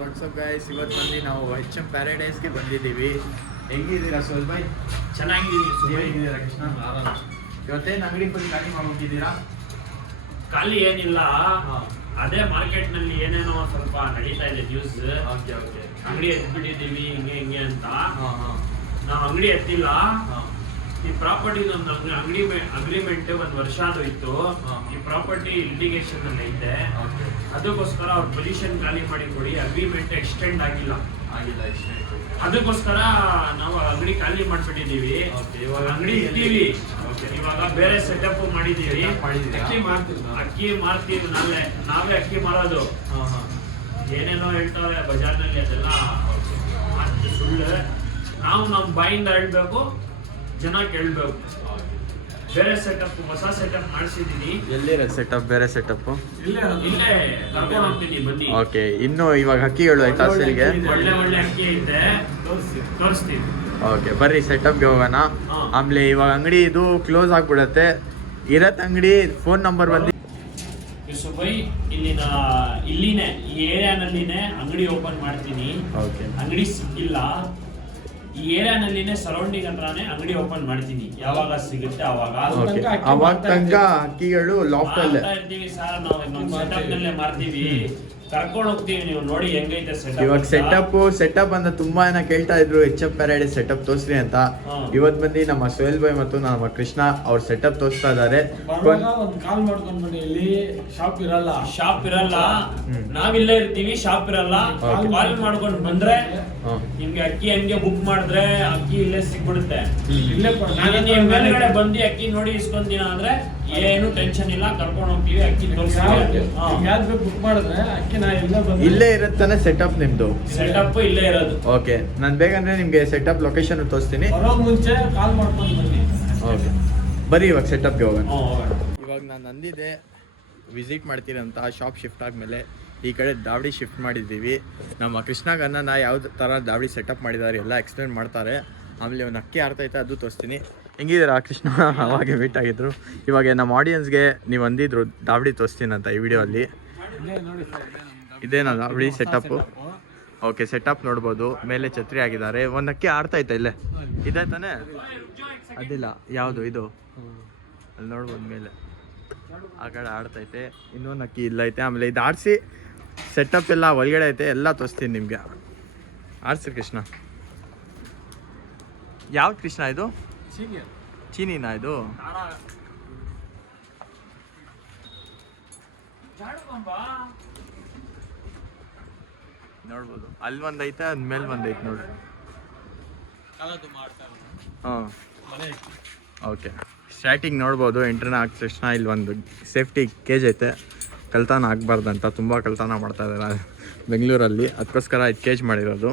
WhatsApp guys, ಇವತ್ತು ನಾವು HM ಪ್ಯಾರಡೈಸ್ಗೆ ಬಂದಿದ್ದೀವಿ. ಹೆಂಗಿದ್ದೀರಾ ಸೋಲ್ ಬಾಯ್? ಚೆನ್ನಾಗಿದ್ದೀವಿ. ಹೇಗಿದ್ದೀರಾ ಕೃಷ್ಣ? ಇವತ್ತೇನು ಅಂಗಡಿ ಫುಲ್ ಖಾಲಿ ಮಾಡ್ಬಿಟ್ಟಿದ್ದೀರಾ? ಖಾಲಿ ಏನಿಲ್ಲ, ಅದೇ ಮಾರ್ಕೆಟ್ ನಲ್ಲಿ ಏನೇನೋ ಸ್ವಲ್ಪ ನಡೀತಾ ಇದೆ ನ್ಯೂಸ್. ಅಂಗಡಿ ಎತ್ಬಿಟ್ಟಿದ್ದೀವಿ ಹಿಂಗೆ ಅಂತ. ನಾವು ಅಂಗಡಿ ಎತ್ತಿಲ್ಲ. ಈ ಪ್ರಾಪರ್ಟಿ ನಮ್ದು ಅಂಗಡಿ ಅಗ್ರಿಮೆಂಟ್ 1 ವರ್ಷ ಅದು ಇತ್ತು. ಈ ಪ್ರಾಪರ್ಟಿ ಲಿಟಿಗೇಷನ್ ಅಲ್ಲಿ ಐತೆ. ಅದಕ್ಕೋಸ್ಕರ ಅವ್ರ ಪೊಸಿಷನ್ ಖಾಲಿ ಮಾಡಿ ಕೊಡಿ, ಅಗ್ರಿಮೆಂಟ್ ಎಕ್ಸ್ಟೆಂಡ್ ಆಗಿಲ್ಲ. ಅದಕ್ಕೋಸ್ಕರ ನಾವು ಅಂಗಡಿ ಖಾಲಿ ಮಾಡ್ಬಿಟ್ಟಿದ್ದೀವಿ. ಅಂಗಡಿ ಇರ್ತೀವಿ, ಇವಾಗ ಬೇರೆ ಸೆಟಪ್ ಮಾಡಿದೀವಿ. ಅಕ್ಕಿ ಮಾರ್ತೀವಿ, ನಾವೇ ಅಕ್ಕಿ ಮಾರೋದು. ಏನೇನೋ ಹೇಳ್ತಾರೆ ಬಜಾರ್ನಲ್ಲಿ, ಅದೆಲ್ಲ ಸುಳ್ಳು. ನಾವು ನಮ್ಮ ಬಾಯಿಂದ ಹೇಳ್ಬೇಕು, ಜನ ಕೇಳ್ಬೇಕು. ಬೇರೆ ಸೆಟಪ್, ಹೊಸ ಸೆಟಪ್ ಮಾಡಿಸಿದೀನಿ. ಎಲ್ಲಿರೋ ಸೆಟಪ್? ಬೇರೆ ಸೆಟಪ್ ಇಲ್ಲೇ ಕರ್ಕೊಂಡು ಹೋಗ್ತೀನಿ, ಬನ್ನಿ. ಓಕೆ, ಇನ್ನು ಇವಾಗ ಅಕ್ಕಿಗಳು ಆಯ್ತಾ ಸೇಲ್ಗೆ? ಒಳ್ಳೆ ಅಕ್ಕಿ ಐತೆ, ತೋರಿಸ್ತೀವಿ. ಓಕೆ, ಬರ್ರಿ ಸೆಟಪ್ಗೆ ಹೋಗೋಣ. ಆಮೇಲೆ ಇವಾಗ ಅಂಗಡಿ ಇದು ಕ್ಲೋಸ್ ಆಗ್ಬಿಡತ್ತೆ. ಇರತ್ ಅಂಗಡಿ ಫೋನ್ ನಂಬರ್ ಬಂದು ಯೂಸುಫೈ, ಇಲ್ಲಿನೇ ಈ ಏರಿಯಾನಲ್ಲಿನೇ ಅಂಗಡಿ ಓಪನ್ ಮಾಡ್ತೀನಿ. ಅಂಗಡಿ ಸಿಕ್ಕಿಲ್ಲ, ಈ ಏರಿಯಾನಲ್ಲಿನೇ ಸರೌಂಡಿಂಗ್ ಹತ್ರನೇ ಅಂಗಡಿ ಓಪನ್ ಮಾಡ್ತೀನಿ. ಯಾವಾಗ ಸಿಗುತ್ತೆ ಅವಾಗ ತನಕ ಅಕ್ಕಿಗಳು ಲಾಫ್ಟ್ ಅಲ್ಲೇ ಇರ್ತೀವಿ ಸರ್. ನಾವು ನಮ್ಮ ಸೆಟಪ್ ನಲ್ಲೇ ಮಾರ್ತೀವಿ, ಕರ್ಕೊಂಡು ಹೋಗ್ತೀವಿ. ನೀವು ನೋಡಿ ಹೆಂಗೈತೆ ಸೆಟಪ್. ಇವಾಗ ಸೆಟಪ್ ಅಂತ ತುಂಬಾ ಜನ ಕೇಳ್ತಾ ಇದ್ರು, HM ಪ್ಯಾರಡೈಸ್ ಸೆಟಪ್ ತೋರಿಸ್ರಿ ಅಂತ. ಇವತ್ತು ಬಂದು ನಮ್ಮ ಸೋಹೆಲ್ ಭಾಯ್ ಮತ್ತು ನಮ್ಮ ಕೃಷ್ಣ ಅವ್ರ ಸೆಟಪ್ ತೋರಿಸ್ತಾ ಇದಾರೆ. ಒಂದು ಕಾಲ್ ಮಾಡ್ಕೊಂಡು ಬನ್ನಿ, ಇಲ್ಲಿ ಶಾಪ್ ಇರಲ್ಲ. ನಾವಿಲ್ಲೇ ಇರ್ತೀವಿ, ಶಾಪ್ ಇರಲ್ಲ. ಕಾಲ್ ಮಾಡ್ಕೊಂಡು ಬಂದ್ರೆ ನಿಮ್ಗೆ ಅಕ್ಕಿ ಹಂಗೆ ಬುಕ್ ಮಾಡಿದ್ರೆ ಅಕ್ಕಿ ಇಲ್ಲೇ ಸಿಗ್ಬಿಡುತ್ತೆ. ನೀವು ಮೇಲ್ಗಡೆ ಬಂದು ಅಕ್ಕಿ ನೋಡಿ ಇಸ್ಕೊಂತೀನ ಅಂದ್ರೆ ಏನು ಟೆನ್ಷನ್ ಇಲ್ಲ, ಕರ್ಕೊಂಡು ಹೋಗ್ತೀವಿ. ಅಕ್ಕಿ ಬುಕ್ ಮಾಡಿದ್ರೆ ಅಕ್ಕಿ ಇಲ್ಲೇ ಇರುತ್ತಾನೆ ಸೆಟಪ್. ನಿಮ್ದು ಸೆಟಪ್ ಇಲ್ಲೇ ಇರೋದು. ಓಕೆ, ನಾನು ಬೇಗಂದ್ರೆ ನಿಮ್ಗೆ ಸೆಟಪ್ ಲೊಕೇಶನ್ ತೋರಿಸ್ತೀನಿ. ಮುಂಚೆ ಕಾಲ್ ಮಾಡ್ಕೊಂಡು ಬನ್ನಿ. ಓಕೆ, ಬರೀ ಇವಾಗ ಸೆಟಪ್ಗೆ ಹೋಗೋಣ. ಇವಾಗ ನಾನು ಅಂದಿದ್ದೆ ವಿಸಿಟ್ ಮಾಡ್ತೀರಂತ. ಶಾಪ್ ಶಿಫ್ಟ್ ಆದಮೇಲೆ ಈ ಕಡೆ ದಾವಡಿ ಶಿಫ್ಟ್ ಮಾಡಿದ್ದೀವಿ. ನಮ್ಮ ಕೃಷ್ಣಗನ್ನ ಯಾವ ಥರ ದಾವಡಿ ಸೆಟಪ್ ಮಾಡಿದ್ದಾರೆ ಎಲ್ಲ ಎಕ್ಸ್ಪ್ಲೇನ್ ಮಾಡ್ತಾರೆ. ಆಮೇಲೆ ಒಂದು ಅಕ್ಕಿ ಆರ್ತೈತೆ, ಅದು ತೋರಿಸ್ತೀನಿ. ಹೆಂಗಿದ್ದೀರಾ ಕೃಷ್ಣ? ಅವಾಗೆ ವೇಟ್ ಆಗಿದ್ರು. ಇವಾಗ ನಮ್ಮ ಆಡಿಯನ್ಸ್ಗೆ ನೀವು ಅಂದಿದ್ರು ದಾವಡಿ ತೋರಿಸ್ತೀನಿ ಅಂತ. ಈ ವಿಡಿಯೋ ಅಲ್ಲಿ ಇದೇನಾ ದಾವಡಿ ಸೆಟಪ್ಪು? ಓಕೆ, ಸೆಟಪ್ ನೋಡ್ಬೋದು. ಮೇಲೆ ಛತ್ರಿ ಆಗಿದ್ದಾರೆ. ಒಂದು ಅಕ್ಕಿ ಆಡ್ತೈತೆ ಇಲ್ಲೇ, ಇದೆ ತಾನೇ? ಅದಿಲ್ಲ, ಯಾವುದು ಇದು? ಅಲ್ಲಿ ನೋಡ್ಬೋದು, ಮೇಲೆ ಆ ಕಡೆ ಆಡ್ತೈತೆ. ಇನ್ನೊಂದು ಅಕ್ಕಿ ಇಲ್ಲ ಐತೆ. ಆಮೇಲೆ ಇದು ಆಡಿಸಿ ಸೆಟಪ್ ಎಲ್ಲ ಒಳಗಡೆ ಐತೆ, ಎಲ್ಲ ತೋರಿಸ್ತೀನಿ ನಿಮಗೆ. ಆಡ್ಸಿ ಕೃಷ್ಣ. ಯಾವ್ದು ಕೃಷ್ಣ ಇದು? ಚೀನಿನಾ ಇದು? ನೋಡ್ಬೋದು, ಅಲ್ಲಿ ಒಂದೈತೆ, ಅದ್ಮೇಲೆ ಒಂದೈತೆ ನೋಡ್ರಿ. ಹಾಂ, ಓಕೆ. ಸ್ಟಾರ್ಟಿಂಗ್ ನೋಡ್ಬೋದು, ಎಂಟ್ರನ್ನ ಹಾಕಿದ ತಕ್ಷಣ ಇಲ್ಲಿ ಒಂದು ಸೇಫ್ಟಿ ಕೇಜ್ ಐತೆ. ಕಳ್ತನ ಆಗಬಾರ್ದಂತ ತುಂಬ ಕಳ್ತನ ಮಾಡ್ತಾ ಇದ್ದಾರೆ ಬೆಂಗಳೂರಲ್ಲಿ, ಅದಕ್ಕೋಸ್ಕರ ಇದು ಕೇಜ್ ಮಾಡಿರೋದು.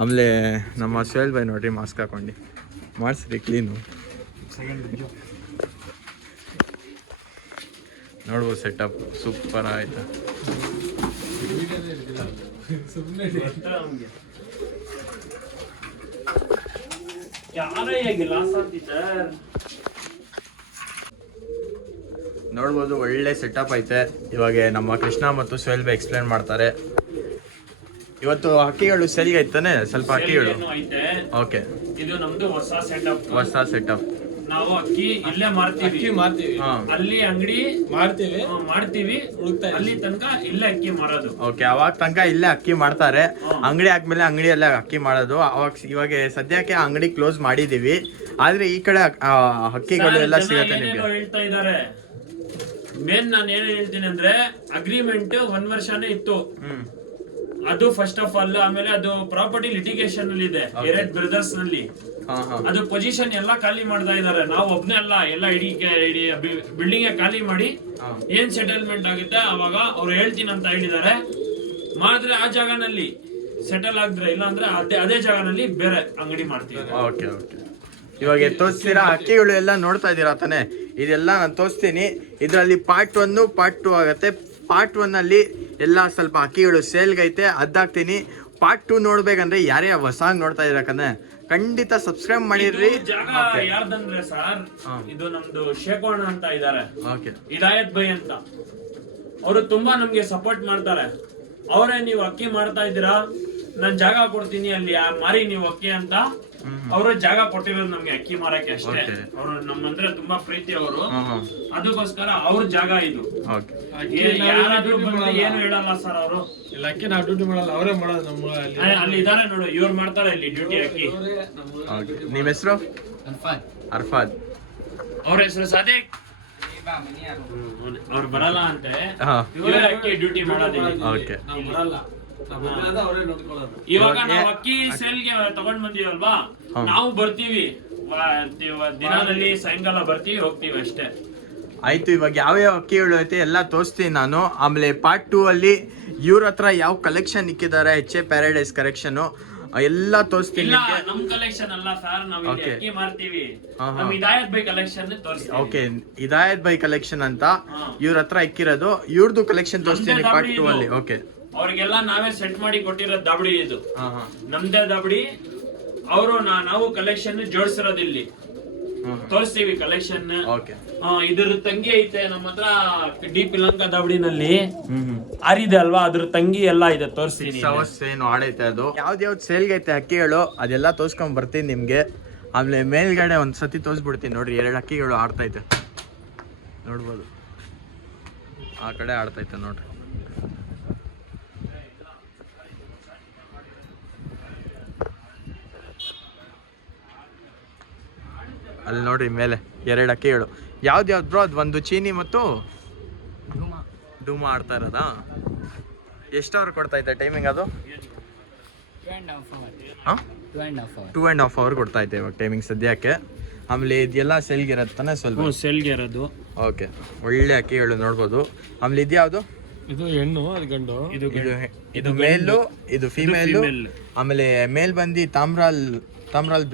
ಆಮೇಲೆ ನಮ್ಮ ಸೋಹೆಲ್ ಭಾಯ್ ನೋಡ್ರಿ, ಮಾಸ್ಕ್ ಹಾಕೊಂಡು ಮಾಡಿಸ್ರಿ ಕ್ಲೀನು. ನೋಡ್ಬೋದು, ಸೆಟಪ್ ಸೂಪರ್ ಆಯ್ತು. ನೋಡ್ಬೋದು, ಒಳ್ಳೆ ಸೆಟಪ್ ಐತೆ. ಇವಾಗ ನಮ್ಮ ಕೃಷ್ಣ ಮತ್ತು ಸೋಹೆಲ್ ಭಾಯ್ ಎಕ್ಸ್ಪ್ಲೇನ್ ಮಾಡ್ತಾರೆ. ಇವತ್ತು ಅಕ್ಕಿಗಳು ಸೆಲ್ಗೆ ಐತಾನೆ, ಸ್ವಲ್ಪ ಅಕ್ಕಿಗಳು. ಓಕೆ, ಇದು ನಮ್ದು ಹೊಸ ಸೆಟಪ್. ನಾವು ಅಕ್ಕಿ ಇಲ್ಲೇ ಮಾರ್ತೀವಿ. ಅಲ್ಲಿ ಅಂಗಡಿ ಮಾಡ್ತೀವಿ, ಅಲ್ಲಿ ತನಕ ಇಲ್ಲೇ ಅಕ್ಕಿ ಮಾರೋದು. ಓಕೆ, ಅವಾಗ ತನಕ ಇಲ್ಲೇ ಅಕ್ಕಿ ಮಾಡ್ತಾರೆ. ಅಂಗಡಿ ಆದ್ಮೇಲೆ ಅಂಗಡಿಯಲ್ಲೇ ಅಕ್ಕಿ ಮಾಡೋದು. ಇವಾಗ ಸದ್ಯಕ್ಕೆ ಅಂಗಡಿ ಕ್ಲೋಸ್ ಮಾಡಿದೀವಿ, ಆದ್ರೆ ಈ ಕಡೆ ಅಕ್ಕಿಗಳು ಎಲ್ಲ ಸಿಗುತ್ತೆ ನಿಮ್ಗೆ. ಹೇಳ್ತಾ ಇದಾರೆ. ಮೇನ್ ನಾನು ಏನ್ ಹೇಳ್ತೀನಿ ಅಂದ್ರೆ, ಅಗ್ರಿಮೆಂಟ್ 1 ವರ್ಷನೇ ಇತ್ತು. ಅದು ಫಸ್ಟ್ ಆಫ್ ಆಲ್. ಆಮೇಲೆ ಅದು ಪ್ರಾಪರ್ಟಿ ಲಿಟಿಗೇಷನ್ ಅಲ್ಲಿ ಇದೆ, ಎರಡ್ ಬ್ರದರ್ಸ್ ನಲ್ಲಿ. ಅದು ಪೊಸಿಷನ್ ಎಲ್ಲ ಖಾಲಿ ಮಾಡ್ತಾ ಇದಾರೆ. ನಾವು ಒಬ್ನೇ ಅಲ್ಲ, ಎಲ್ಲ ಇಡೀ ಬಿಲ್ಡಿಂಗ್ ಖಾಲಿ ಮಾಡಿ ಏನ್ ಸೆಟಲ್ಮೆಂಟ್ ಆಗುತ್ತೆ ಅವಾಗ ಅವ್ರು ಹೇಳ್ತೀನಿ ಅಂತ ಹೇಳಿದ್ದಾರೆ. ಮಾಡಿದ್ರೆ ಆ ಜಾಗನಲ್ಲಿ ಸೆಟಲ್ ಆಗಿದ್ರೆ, ಇಲ್ಲ ಅಂದ್ರೆ ಅದೇ ಜಾಗನಲ್ಲಿ ಬೇರೆ ಅಂಗಡಿ ಮಾಡ್ತೀವಿ. ಓಕೆ ಓಕೆ, ಇವಾಗ ತೋರಿಸ್ತೀರಾ? ಅಕ್ಕಿಗಳು ಎಲ್ಲ ನೋಡ್ತಾ ಇದ್ದೀರಾ ತಾನೆ? ಇದೆಲ್ಲ ನಾನು ತೋರಿಸ್ತೀನಿ. ಇದರಲ್ಲಿ ಪಾರ್ಟ್ 1 ಪಾರ್ಟ್ 2 ಆಗುತ್ತೆ. ಪಾರ್ಟ್ 1 ಅಲ್ಲಿ ಎಲ್ಲ ಸ್ವಲ್ಪ ಅಕ್ಕಿಗಳು ಸೇಲ್ಗೈತೆ, ಅದಾಗ್ತೀನಿ. ಪಾರ್ಟ್ 2 ನೋಡ್ಬೇಕಂದ್ರೆ ಯಾರೇ ಹೊಸ ನೋಡ್ತಾ ಇರಕಂದ್ರೆ ಖಂಡಿತ ಸಬ್ಸ್ಕ್ರೈಬ್ ಮಾಡಿರ್ರಿ. ಯಾರ್ದಂದ್ರೆ ಸರ್, ಇದು ನಮ್ದು ಶೇಖೋಣ ಅಂತ ಇದಾರೆ, ಹಿದಾಯತ್ ಭಾಯ್ ಅಂತ. ಅವರು ತುಂಬಾ ನಮ್ಗೆ ಸಪೋರ್ಟ್ ಮಾಡ್ತಾರೆ. ಅವರೇ ನೀವು ಅಕ್ಕಿ ಮಾಡ್ತಾ ಇದ್ದೀರಾ, ನಾನ್ ಜಾಗ ಕೊಡ್ತೀನಿ ಅಲ್ಲಿ ಮಾರಿ ನೀವು ಅಕ್ಕಿ ಅಂತ ಅವರು ಜಾಗ ಕೊಟ್ಟಿರೋದು ನಮ್ಗೆ ಅಕ್ಕಿ ಮಾರಕ್ಕೆ ಅಷ್ಟೇ. ಅವರು ನಮ್ಮಂದ್ರೆ ತುಂಬಾ ಪ್ರೀತಿ ಅವರು, ಅದಕ್ಕೋಸ್ಕರ ಅವ್ರ ಜಾಗ ಇದು. ಯಾರಾದ್ರೂ ಬಂದು ಏನು ಹೇಳಲ್ಲ ಸರ್ ಅವರು. ಇಲ್ಲ ಅಕ್ಕಿ ನಾವು ಡ್ಯೂಟಿ ಮಾಡಲ್ಲ, ಅವರೇ ಮಾಡೋದು ನಮ್ಮ ಅಲ್ಲಿ ಇದಾರೆ ನೋಡು, ಇವ್ರು ಮಾಡ್ತಾರೆ ಇಲ್ಲಿ ಡ್ಯೂಟಿ ಅಕ್ಕಿ. ನಿಮ್ಮ ಹೆಸರು? ಅರ್ಫಾದ್. ಅವ್ರ ಹೆಸರು ಸಾದಿಕ್. ಅವ್ರು ಬರಲ್ಲ ಅಂತೆ, ಇವರೇ ಅಕ್ಕಿ ಡ್ಯೂಟಿ ಮಾಡೋದಿಲ್ಲ. ನಾವು ಬರಲ್ಲ, ಅವರೇ ನೋಡ್ಕೊಳ್ಳೋದು. ಇವಾಗ ನಾವು ಅಕ್ಕಿ ಸೇಲ್ಗೆ ತಗೊಂಡ್ ಬಂದೀವಲ್ವಾ, ನಾವು ಬರ್ತೀವಿ ದಿನದಲ್ಲಿ, ಸಾಯಂಕಾಲ ಬರ್ತೀವಿ ಹೋಗ್ತೀವಿ ಅಷ್ಟೇ. ಆಯ್ತು, ಇವಾಗ ಯಾವ್ಯಾವ ಅಕ್ಕಿಗಳು ಐತೆ ಎಲ್ಲ ತೋರಿಸ್ತೀನಿ ನಾನು. ಆಮೇಲೆ ಪಾರ್ಟ್ 2 ಅಲ್ಲಿ ಇವ್ರ ಹತ್ರ ಯಾವ ಕಲೆಕ್ಷನ್ ಇಕ್ಕಿದ್ದಾರೆ, HA ಪ್ಯಾರಡೈಸ್ ಕಲೆಕ್ಷನ್ ಎಲ್ಲ ತೋರಿಸ್ತೀನಿ. ಇಲ್ಲ ನಮ್ ಕಲೆಕ್ಷನ್ ಅಲ್ಲ ಸರ್, ನಾವು ಇಲ್ಲಿ ಅಕ್ಕಿ ಮಾರ್ತೀವಿ. ನಮ್ ಹಿದಾಯತ್ ಬೈ ಕಲೆಕ್ಷನ್ ತೋರಿಸ್ತೀವಿ. ಓಕೆ, ಹಿದಾಯತ್ ಬೈ ಕಲೆಕ್ಷನ್ ಅಂತ ಇವ್ರ ಹತ್ರ ಇಕ್ಕಿರೋದು. ಇವ್ರದ್ದು ಕಲೆಕ್ಷನ್ ತೋರಿಸ್ತೀನಿ ಪಾರ್ಟ್ 2 ಅಲ್ಲಿ. ಓಕೆ, ಅವ್ರಿಗೆಲ್ಲ ನಾವೇ ಸೆಟ್ ಮಾಡಿ ಕೊಟ್ಟಿರೋ ದಬಡಿ ಇದು, ನಮ್ದೇ ದಬಡಿ. ಅವರು ನಾವು ಕಲೆಕ್ಷನ್ ಜೋಡಿಸಿರೋದು ಇಲ್ಲಿ ತೋರಿಸ್ತೀವಿ ಕಲೆಕ್ಷನ್. ಇದ್ರ ತಂಗಿ ಐತೆ ನಮ್ಮ ಹತ್ರ, ಡೀಪ್ ಇಲಂಕ ದಬಡಿನಲ್ಲಿ ಆರಿದೆ ಅಲ್ವಾ, ಅದ್ರ ತಂಗಿ ಎಲ್ಲ ಇದೆ, ತೋರಿಸ್ತೀನಿ. ಏನು ಆಡೈತೆ ಅದು, ಯಾವ್ದು ಸೇಲ್ಗೆ ಐತೆ ಅಕ್ಕಿಗಳು ಅದೆಲ್ಲ ತೋರ್ಸ್ಕೊಂಡ್ ಬರ್ತೀನಿ ನಿಮ್ಗೆ. ಆಮೇಲೆ ಮೇಲ್ಗಡೆ ಒಂದ್ ಸತಿ ತೋರಿಸ್ಬಿಡ್ತೀನಿ ನೋಡ್ರಿ. 2 ಅಕ್ಕಿಗಳು ಆಡ್ತೈತೆ ನೋಡ್ಬೋದು, ಆ ಕಡೆ ಆಡ್ತೈತೆ ನೋಡ್ರಿ. ಅಲ್ಲಿ ನೋಡ್ರಿ ಮೇಲೆ 2 ಅಕ್ಕಿಗಳು. ಯಾವ್ದು ಬ್ರೋ? ಅದು ಒಂದು ಚೀನಿ ಮತ್ತು ಡೂಮಾ ಆಡ್ತಾ ಇರೋದಾ? ಎಷ್ಟು ಅವರ್ ಕೊಡ್ತಾ ಇದ್ದೆ ಟೈಮಿಂಗ್ ಅದು? 2.5 ಅವರ್ ಕೊಡ್ತಾ ಇದ್ದೆ ಇವಾಗ ಟೈಮಿಂಗ್ ಸದ್ಯಕ್ಕೆ. ಆಮೇಲೆ ಇದೆಲ್ಲ ಸೆಲ್ಗೆ ಇರತ್ತೆ ತಾನೆ? ಸ್ವಲ್ಪ ಸೆಲ್ಗೆ ಇರೋದು. ಓಕೆ, ಒಳ್ಳೆ ಅಕ್ಕಿಗಳು ನೋಡ್ಬೋದು. ಆಮೇಲೆ ಇದ್ಯಾವುದು? ಇದು ಹೆಣ್ಣು, ಅದು ಗಂಡು. ಇದು ಮೇಲು, ಇದು ಫಿಮೇಲು. ಆಮೇಲೆ ಮೇಲ್ ಬಂದು ತಾಮ್ರಾಲ್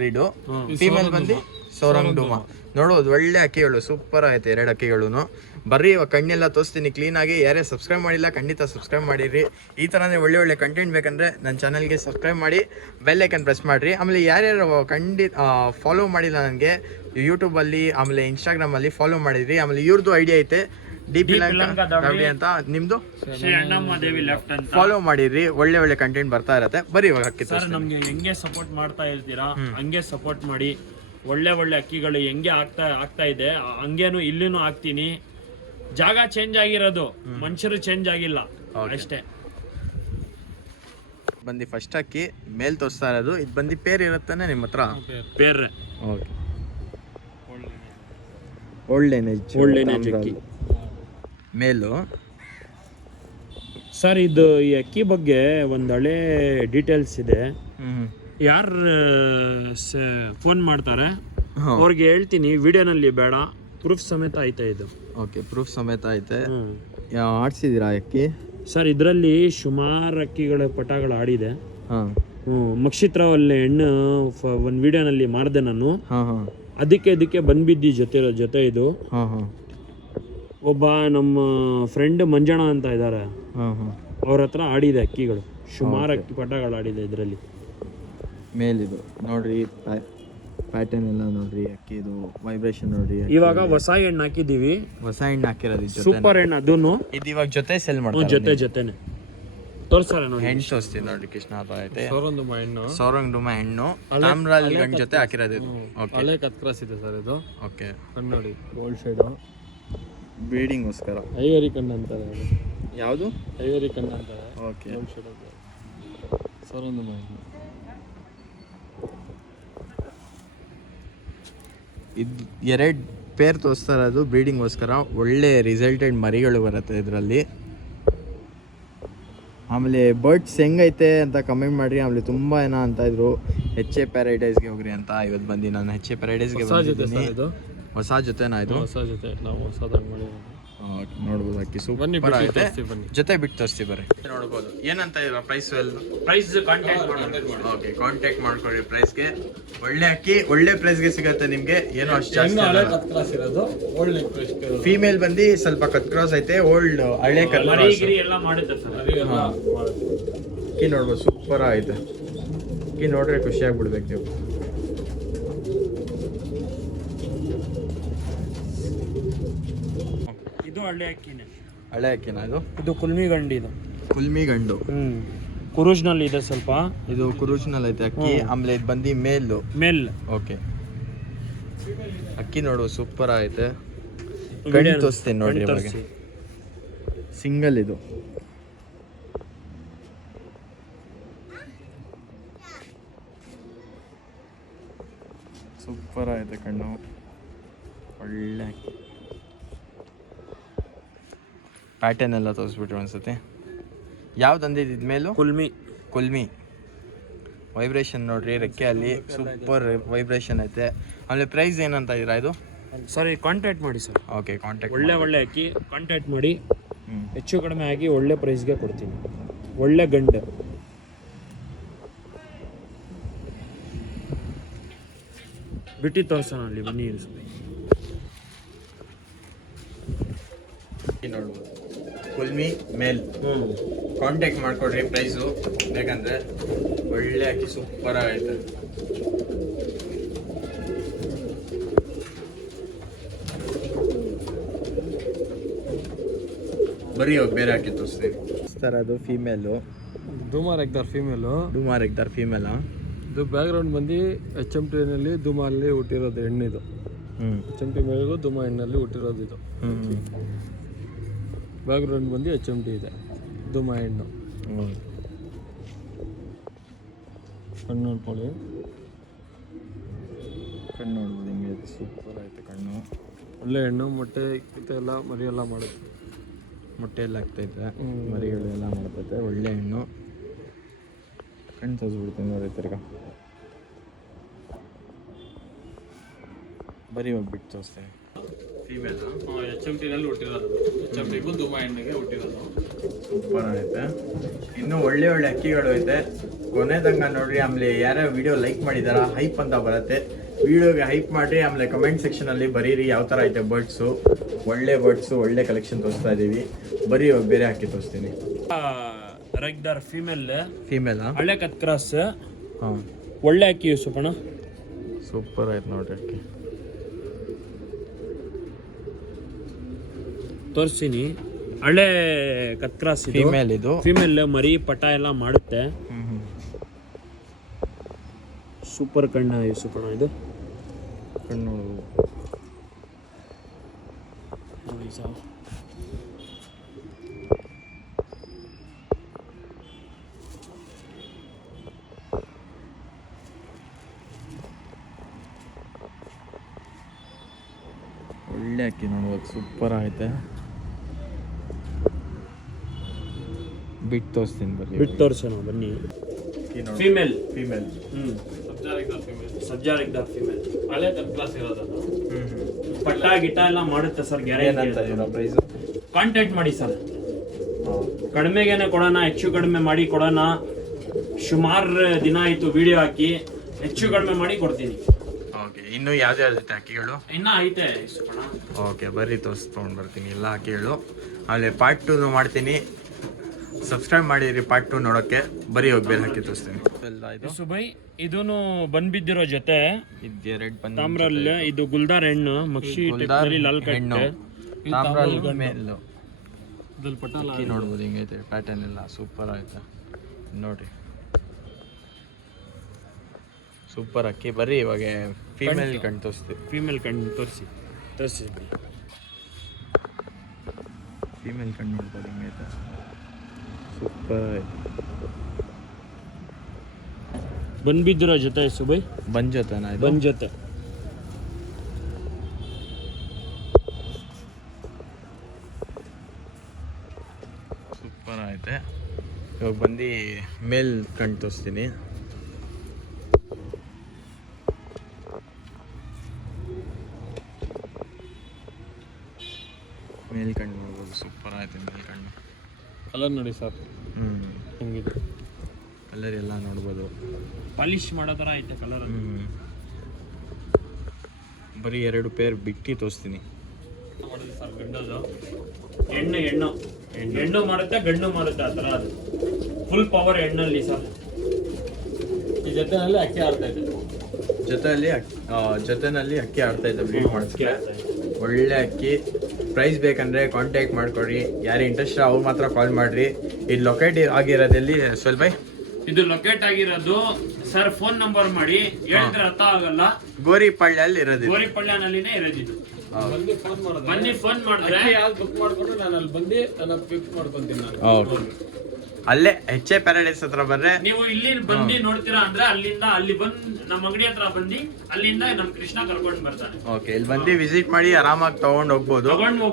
ಬ್ರೀಡು, ಫಿಮೇಲ್ ಬಂದು ಸೋರಂಗ್ ಡೂಮಾ. ನೋಡೋದು ಒಳ್ಳೆ ಅಕ್ಕಿಗಳು, ಸೂಪರ್ ಐತೆ 2 ಅಕ್ಕಿಗಳು. ಬರ್ರಿ ಇವಾಗ ಕಣ್ಣೆಲ್ಲ ತೋರಿಸ್ತೀನಿ ಕ್ಲೀನಾಗಿ. ಯಾರೇ ಸಬ್ಸ್ಕ್ರೈಬ್ ಮಾಡಿಲ್ಲ ಖಂಡಿತ ಸಬ್ಸ್ಕ್ರೈಬ್ ಮಾಡಿರಿ. ಈ ಥರನೇ ಒಳ್ಳೆ ಕಂಟೆಂಟ್ ಬೇಕಂದ್ರೆ ನನ್ನ ಚಾನಲ್ಗೆ ಸಬ್ಸ್ಕ್ರೈಬ್ ಮಾಡಿ, ಬೆಲ್ ಐಕನ್ ಪ್ರೆಸ್ ಮಾಡಿರಿ. ಆಮೇಲೆ ಯಾರ್ಯಾರು ಫಾಲೋ ಮಾಡಿಲ್ಲ ನನಗೆ ಯೂಟ್ಯೂಬಲ್ಲಿ ಆಮೇಲೆ ಇನ್ಸ್ಟಾಗ್ರಾಮಲ್ಲಿ ಫಾಲೋ ಮಾಡಿದ್ರಿ. ಆಮೇಲೆ ಇವ್ರದ್ದು ಐಡಿಯಾ ಐತೆ ಡೀಪ್ ದಬಡಿ ಅಂತ, ನಿಮ್ದು ಫಾಲೋ ಮಾಡಿದ್ರಿ. ಒಳ್ಳೆ ಕಂಟೆಂಟ್ ಬರ್ತಾ ಇರತ್ತೆ. ಬರೀ ಇವಾಗ ಅಕ್ಕಿ ಸರ್ ನಮ್ಗೆ ಹೆಂಗೆ ಸಪೋರ್ಟ್ ಮಾಡ್ತಾ ಇರ್ತೀರಾ ಹಂಗೆ ಸಪೋರ್ಟ್ ಮಾಡಿ. ಒಳ್ಳೆ ಅಕ್ಕಿಗಳು ಹೆಂಗೆ ಆಗ್ತಾ ಇದೆ ಹಂಗೇನು ಇಲ್ಲಿನೂ ಆಗ್ತೀನಿ. ಜಾಗ ಚೇಂಜ್ ಆಗಿರೋದು, ಮನುಷ್ಯರು ಚೇಂಜ್ ಆಗಿಲ್ಲ ಅಷ್ಟೇ. ಬಂದು ಫಸ್ಟ್ ಅಕ್ಕಿ ಮೇಲ್ ತೋರಿಸ್ತಾ ಇರೋದು. ಇದು ಬಂದು ಪೇರ್ ಇರುತ್ತಾನೆ ನಿಮ್ಮ ಹತ್ರ? ಪೇರ್. ಓಕೆ, ಒಳ್ಳೆ ಅಕ್ಕಿ ಮೇಲು. ಸರ್ ಇದು ಈ ಅಕ್ಕಿ ಬಗ್ಗೆ ಒಂದು ಹಳೆ ಡೀಟೇಲ್ಸ್ ಇದೆ. ಯಾರು ಫೋನ್ ಮಾಡ್ತಾರೆ ಅವ್ರಿಗೆ ಹೇಳ್ತೀನಿ, ವಿಡಿಯೋನಲ್ಲಿ ಬೇಡ, ಪ್ರೂಫ್ ಸಮೇತ ಐತೆ ಇದು. ಓಕೆ, ಪ್ರೂಫ್ ಸಮೇತ ಐತೆ. ಆಡ್ಸಿದ್ದೀರಾ ಅಕ್ಕಿ? ಸರ್ ಇದರಲ್ಲಿ ಸುಮಾರು ಅಕ್ಕಿಗಳ ಪಟಗಳು ಆಡಿದೆ. ನಕ್ಷತ್ರ ಅಲ್ಲಿ ಹೆಣ್ಣು ಒಂದು ವಿಡಿಯೋನಲ್ಲಿ ಮಾಡಿದೆ ನಾನು. ಅದಕ್ಕೆ ಬಂದ್ಬಿದ್ದಿ ಜೊತೆ ಇದು. ಒಬ್ಬ ನಮ್ಮ ಫ್ರೆಂಡ್ ಮಂಜಣ್ಣ ಅಂತ ಇದ್ದಾರೆ, ಅವ್ರ ಹತ್ರ ಆಡಿದೆ ಅಕ್ಕಿಗಳು, ಸುಮಾರು ಅಕ್ಕಿ ಪಟಗಳು ಆಡಿದೆ ಇದರಲ್ಲಿ. ಮೇಲಿದು ನೋಡ್ರಿ, ಪ್ಯಾಟರ್ನ್ ಎಲ್ಲ ನೋಡ್ರಿ, ಅಕ್ಕಿದು ವೈಬ್ರೇಷನ್ ನೋಡ್ರಿ. ಇವಾಗ ಹೊಸ ಹೆಣ್ಣು ಹಾಕಿದೀವಿ, ಹೊಸ ಹೆಣ್ಣು ಹಾಕಿರೋದು, ಸೂಪರ್ ಹೆಣ್ಣು. ಅದನ್ನು ಇದು ಇವಾಗ ಜೊತೆ ಸೆಲ್ ಮಾಡ್ತಾರೆ. ಜೊತೆನೆ ತೋರ್ಸಾರ ನೋಡಿ. ಹೆಣ್ಣು ತೋರಿಸ್ತೀವಿ ನೋಡ್ರಿ. ಕೃಷ್ಣ ಹತ್ರ ಐತೆ ಸೋರಂಗ್ ಡುಮಾ ಹೆಣ್ಣು, ತಾಮ್ರಾಲ್ ಗಂಡು ಜೊತೆ ಹಾಕಿರೋದು ಇದು. ಓಕೆ, ಹಳೆ ಕತ್ ಕ್ರಾಸ್ ಇದೆ ಸರ್ ಇದು. ಓಕೆ, ನೋಡಿ ಗೋಲ್ಡ್ ಶೇಡು, ಬ್ರೀಡಿಂಗ್ಗೋಸ್ಕರ. ಐವರಿ ಕಣ್ಣು ಅಂತಾರೆ. ಯಾವುದು? ಐವರಿ ಕಣ್ಣು ಅಂತಾರೆ. ಓಕೆ, ಗೋಲ್ಡ್ ಶೇಡ್ ಸೋರಂಗ್ ಹೆಣ್ಣು. ಇದು 2 ಪೇರ್ ತೋರಿಸ್ತಾ ಇರೋದು ಬ್ರೀಡಿಂಗ್ಗೋಸ್ಕರ. ಒಳ್ಳೆ ರಿಸಲ್ಟೆಡ್ ಮರಿಗಳು ಬರುತ್ತೆ ಇದರಲ್ಲಿ. ಆಮೇಲೆ ಬರ್ಡ್ಸ್ ಹೆಂಗೈತೆ ಅಂತ ಕಮೆಂಟ್ ಮಾಡಿರಿ. ಆಮೇಲೆ ತುಂಬ ಅಂತ ಇದ್ರು HA ಪ್ಯಾರಡೈಸ್ಗೆ ಹೋಗ್ರಿ ಅಂತ. ಇವತ್ತು ಬಂದು ನಾನು HA ಪ್ಯಾರಡೈಸ್ಗೆ ಬಂದಿದ್ದೀನಿ. ಹೊಸ ಜೊತೆನಾ ಇದು? ಹೊಸ ಜೊತೆ, ನಾವು ಹೊಸದಾಗಿ ಮಾಡಿರೋದು. ನೋಡ್ಬೋದು ಅಕ್ಕಿ ಸೂಪರ್ ಆಗಿದೆ. ಜೊತೆ ಬಿಟ್ಟು ತೋರಿಸ್ತೀವಿ ಬರ್ರಿ. ನೋಡ್ಬೋದು ಏನಂತ ಇರೋ ಪ್ರೈಸ್ ಓಕೆ, ಕಾಂಟ್ಯಾಕ್ಟ್ ಮಾಡ್ಕೊಳ್ಳಿ ಪ್ರೈಸ್ಗೆ. ಒಳ್ಳೆ ಅಕ್ಕಿ ಒಳ್ಳೆ ಪ್ರೈಸ್ಗೆ ಸಿಗುತ್ತೆ ನಿಮಗೆ. ಏನೋ ಅಷ್ಟು ಜಾಸ್ತಿ. ಫೀಮೇಲ್ ಬಂದು ಸ್ವಲ್ಪ ಕತ್ ಕ್ರಾಸ್ ಐತೆ, ಓಲ್ಡ್ ಹಳೆ ಕತ್ ಕ್ರಾಸ್. ಅಕ್ಕಿ ನೋಡ್ಬೋದು ಸೂಪರ್ ಐತೆ. ಅಕ್ಕಿ ನೋಡ್ರೆ ಖುಷಿ ಆಗ್ಬಿಡ್ಬೇಕು ನೀವು. ಇದು ಹಳ್ಳಿ ಅಕ್ಕಿನೇ. ಹಳೆ ಅಕ್ಕಿನ ಇದು? ಇದು ಕುಲ್ಮಿ ಗಂಡಿ. ಇದು ಕುಲ್ಮಿ ಗಂಡು. ಕುರುಜ್ನಲ್ಲಿ ಇದೆ ಸ್ವಲ್ಪ. ಇದು ಕುರುಚ್ನಲ್ಲಿ ಐತೆ ಅಕ್ಕಿ. ಆಮೇಲೆ ಇದು ಬಂದು ಮೇಲ್. ಓಕೆ, ಅಕ್ಕಿ ನೋಡು ಸೂಪರ್ ಐತೆ. ಗಂಡು ತೋರಿಸ್ತೀನಿ ನೋಡ್ರಿ ಇವಾಗ. ಸಿಂಗಲ್ ಇದು. ಸೂಪರ್ ಐತೆ ಕಣ್ಣು, ಒಳ್ಳೆ ಅಕ್ಕಿ. ಪ್ಯಾಟರ್ನ್ ಎಲ್ಲ ತೋರಿಸ್ಬಿಟ್ರು ಅನ್ಸುತ್ತೆ. ಯಾವ್ದು ಅಂದಿದ್ದು ಮೇಲು? ಕುಲ್ಮಿ. ವೈಬ್ರೇಷನ್ ನೋಡ್ರಿ ರೆಕ್ಕೆಯಲ್ಲಿ ಸೂಪರ್ ವೈಬ್ರೇಷನ್ ಐತೆ. ಆಮೇಲೆ ಪ್ರೈಸ್ ಏನಂತ ಇದ್ದೀರಾ ಇದು? ಸರಿ, ಕಾಂಟ್ಯಾಕ್ಟ್ ಮಾಡಿ ಸರ್. Okay, contact. ಒಳ್ಳೆ ಅಕ್ಕಿ, ಕಾಂಟ್ಯಾಕ್ಟ್ ಮಾಡಿ. ಹೆಚ್ಚು ಕಡಿಮೆ ಆಗಿ ಒಳ್ಳೆ ಪ್ರೈಸ್ಗೆ ಕೊಡ್ತೀನಿ. ಒಳ್ಳೆ ಗಂಡು. ಬಿಟ್ಟು ತೋರ್ಸೋಣ ಅಲ್ಲಿ, ಬನ್ನಿ. ನೋಡ್ಬೋದು ಕುಲ್ಮಿ ಮೇಲ್. ಕಾಂಟ್ಯಾಕ್ಟ್ ಮಾಡ್ಕೊಡ್ರಿ ಪ್ರೈಸು, ಬೇಕಂದ್ರೆ ಒಳ್ಳೆ ಅಕ್ಕಿ ಸೂಪರ್ ಆಗೈತೆ. ಬರೀ ಹೋಗಿ ಬೇರೆ ಅಕ್ಕಿ ತೋರಿಸ್ತೀವಿ ಸರ್. ಅದು ಫೀಮೇಲು, ಧೂಮಾರ್ ಎಗ್ದಾರ್ ಫೀಮೇಲು. ಡುಮಾರ್ ಎಗ್ದಾರ್ ಫೀಮೇಲಾ? ಇದು ಬ್ಯಾಕ್ಗ್ರೌಂಡ್ ಬಂದು HMT ಧೂಮಲ್ಲಿ ಹುಟ್ಟಿರೋದು ಹೆಣ್ಣಿದು. HMT ಮೇಲೆಗೂ ಧೂಮ ಹೆಣ್ಣಲ್ಲಿ ಹುಟ್ಟಿರೋದು ಇದು. ಬ್ಯಾಕ್ಗ್ರೌಂಡ್ ಬಂದು HMT ಇದೆ, ಧೂಮ ಹೆಣ್ಣು. ಕಣ್ಣು ನೋಡ್ಕೊಳ್ಳಿ, ಕಣ್ಣು ನೋಡ್ಬೋದು ಹಿಂಗೆ ಸೂಪರ್ ಆಯ್ತು ಕಣ್ಣು. ಒಳ್ಳೆ ಹೆಣ್ಣು. ಮೊಟ್ಟೆ ಎಲ್ಲ ಮರಿ ಎಲ್ಲ ಮಾಡುತ್ತೆ. ಮೊಟ್ಟೆ ಎಲ್ಲ ಆಗ್ತೈತೆ, ಮರಿಗಳು ಎಲ್ಲ ಮಾಡ್ತೈತೆ. ಒಳ್ಳೆ ಹೆಣ್ಣು. ಕಣ್ಣು ತೋರಿಸ್ಬಿಡ್ತೀನಿ ನೋಡಿ ತಿರ್ಗ. ಬರೀ ಹೋಗ್ಬಿಟ್ಟು ತೋರಿಸ್ತೇನೆ. ಫೀಮೇಲ್ HMTನಲ್ಲಿ ಹುಟ್ಟಿರೋದು. HMTಗೂ ಧೂಮ ಹೆಣ್ಣಿಗೆ ಹುಟ್ಟಿರೋದು. ಸೂಪರ್ ಐತೆ. ಇನ್ನೂ ಒಳ್ಳೆ ಅಕ್ಕಿಗಳು ಐತೆ. ಕೊನೆದಂಗ ನೋಡ್ರಿ. ಆಮೇಲೆ ಯಾರ್ಯಾವ ವಿಡಿಯೋ ಲೈಕ್ ಮಾಡಿದಾರ ಹೈಪ್ ಅಂತ ಬರುತ್ತೆ. ವಿಡಿಯೋಗೆ ಹೈಪ್ ಮಾಡಿರಿ. ಆಮೇಲೆ ಕಮೆಂಟ್ ಸೆಕ್ಷನಲ್ಲಿ ಬರೀರಿ ಯಾವ ಥರ ಐತೆ ಬರ್ಡ್ಸು. ಒಳ್ಳೆ ಬರ್ಡ್ಸು, ಒಳ್ಳೆ ಕಲೆಕ್ಷನ್ ತೋರಿಸ್ತಾ ಇದ್ದೀವಿ. ಬರೀ ಬೇರೆ ಅಕ್ಕಿ ತೋರಿಸ್ತೀನಿ. ರೆಗ್ದಾರ್ ಫೀಮೇಲಾ? ಹಳ್ಳೆ ಕತ್ ಕ್ರಾಸ್. ಹಾಂ, ಒಳ್ಳೆ ಅಕ್ಕಿ ಯೂಸುಫಣ. ಸೂಪರ್ ಆಯ್ತು ನೋಡ್ರಿ ಅಕ್ಕಿ. ತೋರಿಸ್ತೀನಿ. ಹಳ್ಳೆ ಕತ್ ಕ್ರಾಸ್ ಫೀಮೇಲ್ ಇದು. ಫೀಮೇಲ್ ಮರಿ ಪಟ ಎಲ್ಲ ಮಾಡುತ್ತೆ. ಸೂಪರ್ ಕಣ್ಣ ಯೂಸುಫಣ ಇದು. ಕಣ್ಣು ನೋಡ್ಬೋದು. ನೋಡಿ ಸಾರ್, ಒಳ್ಳೆ ಅಕ್ಕಿ ನೋಡ್ಬೋದು, ಸೂಪರ್ ಐತೆ. ಬಿಟ್ಟು ತೋರಿಸ್ತೀನಿ ಬರ್ರಿ. ಬಿಟ್ಟು ತೋರಿಸೋಣ ಬನ್ನಿ. ಫೀಮೇಲ್. ಸಬ್ಜಾರಿಕ್ದಾರ್ ಫೀಮೇಲ್. ಹಳೆ ಕತ್ ಕ್ಲಾಸ್ ಇರೋದು. ಪಟ್ಟ ಗಿಟ್ಟ ಎಲ್ಲ ಮಾಡುತ್ತೆ ಸರ್. ಗ್ಯಾರಂಟಿ. ಪ್ರೈಸ್ ಕಾಂಟ್ಯಾಕ್ಟ್ ಮಾಡಿ ಸರ್. ಕಡಿಮೆಗೇನೆ ಕೊಡೋಣ, ಹೆಚ್ಚು ಕಡಿಮೆ ಮಾಡಿ ಕೊಡೋಣ. ಸುಮಾರು ದಿನ ಆಯಿತು ವಿಡಿಯೋ ಹಾಕಿ, ಹೆಚ್ಚು ಕಡಿಮೆ ಮಾಡಿ ಕೊಡ್ತೀನಿ. ಓಕೆ, ಇನ್ನು ಯಾವ್ದು ಐತೆ ಅಕ್ಕಿಗಳು? ಇನ್ನ ಐತೆ. ಓಕೆ, ಬರ್ರಿ ತೋರಿಸ್ಕೊಂಡು ಬರ್ತೀನಿ ಎಲ್ಲ ಅಕ್ಕಿಗಳು. ಆಮೇಲೆ ಪಾರ್ಟ್ 2 ಮಾಡ್ತೀನಿ. ಸಬ್ಸ್ಕ್ರೈಬ್ ಮಾಡಿರಿ ಪಾರ್ಟ್ 2 ನೋಡೋಕ್ಕೆ. ಬರೀ ಹೋಗಿ ಬೇರೆ ಹಾಕಿ ತೋರಿಸ್ತೀನಿ. ಸುಬೈ ಇದೂನು ಬಂದ್ಬಿದ್ದಿರೋ ಜೊತೆ ಇದೆರಡು ಬಂದು ತಾಮ್ರಲ್ಲಿ. ಇದು ಗುಲ್ದಾರ್ ಹೆಣ್ಣು, ಮಕ್ಷಿ ಟೆಕ್ನಲ್ಲಿ ಲಾಲ್ ಹೆಣ್ಣು. ಕಟ್ಟೆ. ತಾಮ್ರಲ್ಲಿ ಮೇಲು. ಇದ್ರಲ್ಲಿ ಪಟಾಲ ಅಕ್ಕಿ ನೋಡ್ಬೋದು ಹಿಂಗೈತೆ. ಪ್ಯಾಟರ್ನ್ ಎಲ್ಲ ಸೂಪರ್ ಆಯ್ತಾ ನೋಡ್ರಿ. ಸೂಪರ್ ಅಕ್ಕಿ. ಬರ್ರಿ ಇವಾಗ ಫೀಮೇಲ್ ಕಣ್ಣು ತೋರಿಸ್ತೀವಿ. ಫೀಮೇಲ್ ಕಣ್ಣು ತೋರಿಸಿ. ಫೀಮೇಲ್ ಕಣ್ಣು ನೋಡ್ಬೋದು ಹಿಂಗೈತೆ. ಸೂಪರ್ ಆಯ್ತು. ಬಂದ್ಬಿದ್ದಿರೋ ಜೊತೆ ಸುಬೈ. ಬಂದ್ ಜೊತೆನಾ ಇದು? ಬಂದ್ ಜೊತೆ. ಸೂಪರ್ ಐತೆ. ಇವಾಗ ಬಂದು ಮೇಲ್ ಕಣ್ಣು ತೋರಿಸ್ತೀನಿ. ಮೇಲ್ ಕಣ್ಣು ನೋಡ್ಬೋದು, ಸೂಪರ್ ಆಯ್ತು ಮೇಲ್ ಕಣ್ಣು. ಕಲರ್ ನೋಡಿ ಸರ್, ಹಿಂಗಿದೆ ಕಲರ್ ಎಲ್ಲ ನೋಡ್ಬೋದು. ಪಾಲಿಶ್ ಮಾಡೋ ಥರ ಐತೆ ಕಲರ್. ಬರೀ 2 ಪೇರ್ ಬಿಟ್ಟು ತೋರಿಸ್ತೀನಿ. ಸರ್ ಗಂಡದು ಹೆಣ್ಣು ಹೆಣ್ಣು ಮಾಡುತ್ತೆ, ಗಂಡು ಮಾಡುತ್ತೆ, ಆ ಥರ ಅದು ಫುಲ್ ಪವರ್ ಹೆಣ್ಣಲ್ಲಿ ಸರ್. ಈ ಜೊತೆನಲ್ಲಿ ಅಕ್ಕಿ ಆಡ್ತಾ ಇದೆ. ಜೊತೆನಲ್ಲಿ ಅಕ್ಕಿ ಆಡ್ತಾ ಇದೆ. ಬ್ರೀಡ್ ಮಾಡಿಸ್ಕೆ ಒಳ್ಳೆ ಅಕ್ಕಿ. ಪ್ರೈಸ್ ಬೇಕಂದ್ರೆ ಕಾಂಟ್ಯಾಕ್ಟ್ ಮಾಡ್ಕೊಡ್ರಿ. ಯಾರು ಇಂಟ್ರೆಸ್ಟ್ ಅವ್ರು ಮಾತ್ರ ಕಾಲ್ ಮಾಡ್ರಿ. ಇದು ಲೊಕೇಟ್ ಆಗಿರೋದಲ್ಲಿ ಸ್ವಲ್ಪ ಬೈ ಇದು ಲೊಕೇಟ್ ಆಗಿರೋದು ಸರ್, ಫೋನ್ ನಂಬರ್ ಮಾಡಿ ಹೇಳಿದ್ರೆ ಅರ್ಥ ಆಗಲ್ಲ. ಗೋರಿಪಳ್ಳಿಯಲ್ಲಿ ಇರೋದು. ಗೋರಿಪಳ್ಳಿನಲ್ಲಿನೇ ಇರೋದಿದ್ದು. ಬಂದು ಫೋನ್ ಮಾಡೋದು. ಬನ್ನಿ, ಫೋನ್ ಮಾಡಿದ್ರೆ ಯಾವ್ದು ಬುಕ್ ಮಾಡ್ಕೊಂಡು ನಾನು ಅಲ್ಲಿ ಬಂದು ನನ್ನ ಪಿಕ್ ಮಾಡ್ಕೊಂತೀನಿ ನಾನು. ಅಲ್ಲೇ HA ಪ್ಯಾರಡೈಸ್ ಹತ್ರ ಬಂದ್ರೆ ನೀವು ಇಲ್ಲಿ ಬಂದು ನೋಡ್ತೀರಾ ಅಂದ್ರೆ ಅಲ್ಲಿಂದ ಅಲ್ಲಿ ಬಂದು ನಮ್ಮ ಅಂಗಡಿ ಹತ್ರ ಬಂದು ಅಲ್ಲಿಂದ ನಮ್ ಕೃಷ್ಣ ಕರ್ಕೊಂಡು ಬರ್ತಾನೆ. ಓಕೆ, ಇಲ್ಲಿ ಬಂದು ವಿಸಿಟ್ ಮಾಡಿ ಆರಾಮಾಗಿ ತಗೊಂಡ್ ಹೋಗ್ಬೋದು.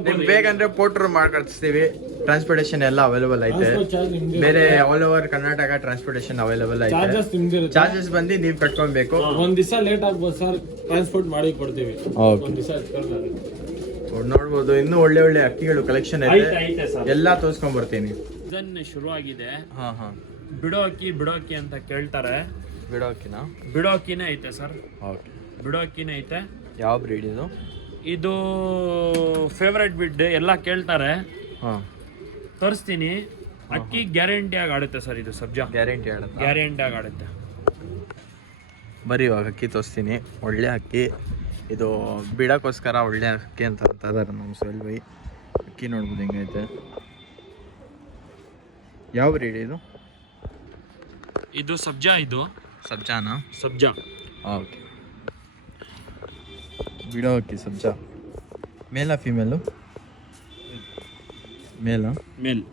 ನಿಮ್ಗೆ ಬೇಕಂದ್ರೆ ಪೋರ್ಟರ್ ಮಾಡ್ಕೊಡ್ತೀವಿ. ಟ್ರಾನ್ಸ್ಪೋರ್ಟೇಷನ್ ಎಲ್ಲ ಅವೈಲೇಬಲ್ ಐತೆ. ಬೇರೆ all over Karnataka transportation available ಐತೆ. ಚಾರ್ಜಸ್ ನಿಮ್ಗೆ ಚಾರ್ಜಸ್ ಬಂದು ನೀವು ಕಟ್ಕೊಬೇಕು. ಒಂದ್ ದಿವಸ ಲೇಟ್ ಆಗ್ಬೋದು ಸರ್, ಟ್ರಾನ್ಸ್ಪೋರ್ಟ್ ಮಾಡಿ ಕೊಡ್ತೀವಿ. ಒಂದ್ ದಿವಸ ನೋಡ್ಬೋದು. ಇನ್ನೂ ಒಳ್ಳೆ ಒಳ್ಳೆ ಅಕ್ಕಿಗಳು ಕಲೆಕ್ಷನ್ ಐತೆ. ಐತೆ ಸರ್, ಎಲ್ಲ ತೋರ್ಸ್ಕೊಂಡ್ ಬರ್ತೀನಿ. ಇದನ್ನ ಶುರು ಆಗಿದೆ. ಹಾ ಬಿಡೋ ಅಕ್ಕಿ ಅಂತ ಕೇಳ್ತಾರೆ. ಬಿಡೋ ಅಕ್ಕಿನಾ? ಬಿಡೋ ಅಕ್ಕಿನೇ ಐತೆ ಸರ್. ಓಕೆ, ಬಿಡೋ ಅಕ್ಕಿನೇ ಐತೆ. ಯಾವ ಬ್ರೀಡ್ ಇದು? ಇದು ಫೇವ್ರೆಟ್ ಬಿಡ್ ಎಲ್ಲ ಕೇಳ್ತಾರೆ. ಹಾ, ತೋರಿಸ್ತೀನಿ. ಅಕ್ಕಿ ಗ್ಯಾರಂಟಿಯಾಗಿ ಆಡುತ್ತೆ ಸರ್. ಇದು ಸಬ್ಜಾ ಗ್ಯಾರಂಟಿ ಆಡುತ್ತೆ. ಗ್ಯಾರಂಟಿಯಾಗಿ ಆಡುತ್ತೆ. ಬರೀ ಇವಾಗ ಅಕ್ಕಿ ತೋರಿಸ್ತೀನಿ. ಒಳ್ಳೆ ಅಕ್ಕಿ ಇದು. ಬಿಡೋಕ್ಕೋಸ್ಕರ ಒಳ್ಳೆ ಅಕ್ಕಿ ಅಂತ ಇದ್ದಾರೆ ನಮ್ಮ ಸೊಲ್ ಬೈ. ಅಕ್ಕಿ ನೋಡ್ಬೋದು ಹೆಂಗೈತೆ. ಯಾವ ಬ್ರೀಡ್ ಇದು? ಇದು ಸಬ್ಜಾ. ಇದು ಸಬ್ಜಾನಾ? ಸಬ್ಜಾ. ಓಕೆ, ಬಿಡೋ ಅಕ್ಕಿ ಸಬ್ಜಾ. ಮೇಲಾ ಫಿಮೇಲು? ಮೇಲಾ? ಮೇಲ್.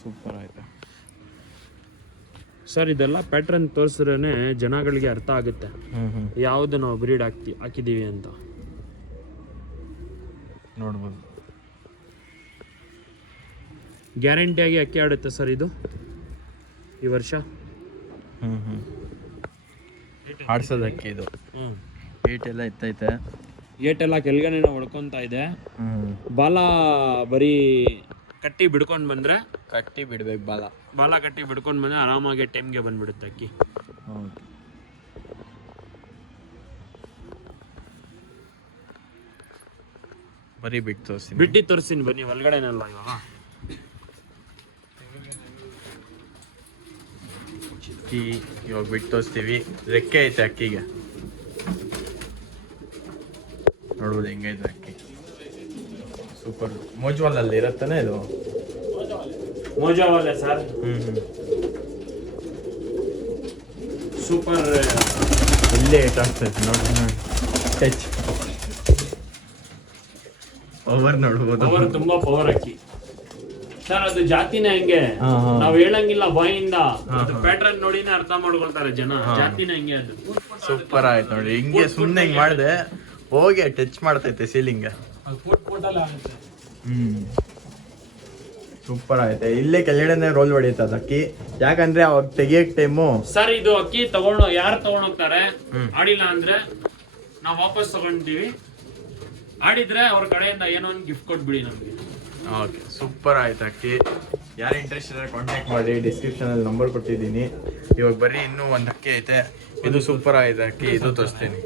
ಸೂಪರ್ ಆಯ್ತು ಸರ್. ಇದೆಲ್ಲ ಪ್ಯಾಟ್ರನ್ ತೋರಿಸಿದ್ರೇ ಜನಗಳಿಗೆ ಅರ್ಥ ಆಗುತ್ತೆ ಯಾವುದು ನಾವು ಬ್ರೀಡ್ ಹಾಕಿದ್ದೀವಿ ಅಂತ. ನೋಡ್ಬೋದು. ಗ್ಯಾರಂಟಿಯಾಗಿ ಅಕ್ಕಿ ಆಡುತ್ತೆ ಸರ್ ಇದು ಈ ವರ್ಷ. ಆಡ್ಸೋದು ಅಕ್ಕಿ ಇದು. ಏಟ್ ಎಲ್ಲ ಇತ್ತೈತೆ. ಏಟೆಲ್ಲ ಕೆಳಗಡೆ ಹೊಡ್ಕೊತಾ ಇದೆ. ಬಾಲ ಬರೀ ಕಟ್ಟಿ ಬಿಡ್ಕೊಂಡು ಬಂದರೆ, ಕಟ್ಟಿ ಬಿಡ್ಬೇಕು ಬಾಲ ಕಟ್ಟಿ ಬಿಡ್ಕೊಂಡು ಬಂದರೆ ಆರಾಮಾಗಿ ಟೈಮ್ಗೆ ಬಂದ್ಬಿಡುತ್ತೆ ಅಕ್ಕಿ. ಬರೀ ಬಿಟ್ಟು ತೋರಿಸ್ತೀನಿ. ಬಿಟ್ಟು ತೋರಿಸ್ತೀನಿ ಬನ್ನಿ. ಒಳಗಡೆನಲ್ಲ ಇವಾಗ ಅಕ್ಕಿ ಇವಾಗ ಬಿಟ್ಟು ತೋರಿಸ್ತೀವಿ. ರೆಕ್ಕೆ ಐತೆ ಅಕ್ಕಿಗೆ. ನೋಡ್ಬೋದು ಹೆಂಗೈತೆ ಅಕ್ಕಿ. ಸೂಪರ್. ಮೋಜ್ವಾಲಲ್ಲಿ ಇರುತ್ತಾನೆ ಇದು? ಮೋಜಾವಾಲೆ ಸರ್. ಸೂಪರ್. ಇಲ್ಲೇ ಆಗ್ತೈತೆ ನೋಡಿ. ಟಚ್ ಪವರ್ ನೋಡ್ಬೋದು. ಪವರ್, ತುಂಬಾ ಪವರ್ ಅಕ್ಕಿ ಸರ್. ಅದು ಜಾತಿನೇ ಹಂಗೆ, ನಾವ್ ಹೇಳಂಗಿಲ್ಲ ಬಾಯಿಂದ. ಪ್ಯಾಟ್ರನ್ ನೋಡಿನೇ ಅರ್ಥ ಮಾಡ್ಕೊಳ್ತಾರೆ ಜನ. ಜಾತಿನೇ ಹಂಗೆ ಅದು. ಸೂಪರ್ ಆಯ್ತು ನೋಡಿ. ಹಿಂಗೆ ಸುಮ್ಮನೆ ಹಿಂಗೆ ಮಾಡಿದೆ ಹೋಗಿ ಟಚ್ ಮಾಡ್ತೈತೆ ಸೀಲಿಂಗ್. ಸೂಪರ್ ಆಯ್ತು. ಇಲ್ಲೇ ಕೆಳಗಡೆ ರೋಲ್ ಹೊಡಿತದ ಅಕ್ಕಿ. ಯಾಕಂದ್ರೆ ಅವಾಗ ತೆಗಿಯಕ್ ಟೈಮು ಸರ್. ಇದು ಅಕ್ಕಿ ಯಾರು ತಗೊಂಡೋಗ್ತಾರೆ, ಆಡಿಲ್ಲ ಅಂದ್ರೆ ನಾವು ವಾಪಸ್ ತಗೊಂಡಿವಿ. ಆಡಿದ್ರೆ ಅವ್ರ ಕಡೆಯಿಂದ ಏನೋ ಒಂದು ಗಿಫ್ಟ್ ಕೊಟ್ಬಿಡಿ ನಮ್ಗೆ. ಓಕೆ, ಸೂಪರ್ ಆಯ್ತು ಅಕ್ಕಿ. ಯಾರು ಇಂಟ್ರೆಸ್ಟ್ ಇದ್ರೆ ಕಾಂಟ್ಯಾಕ್ಟ್ ಮಾಡಿ. ಡಿಸ್ಕ್ರಿಪ್ಷನಲ್ಲಿ ನಂಬರ್ ಕೊಟ್ಟಿದ್ದೀನಿ. ಇವಾಗ ಬರೀ ಇನ್ನೂ ಒಂದು ಅಕ್ಕಿ ಐತೆ. ಇದು ಸೂಪರ್ ಆಯ್ತು ಅಕ್ಕಿ. ಇದು ತೋರಿಸ್ತೀನಿ.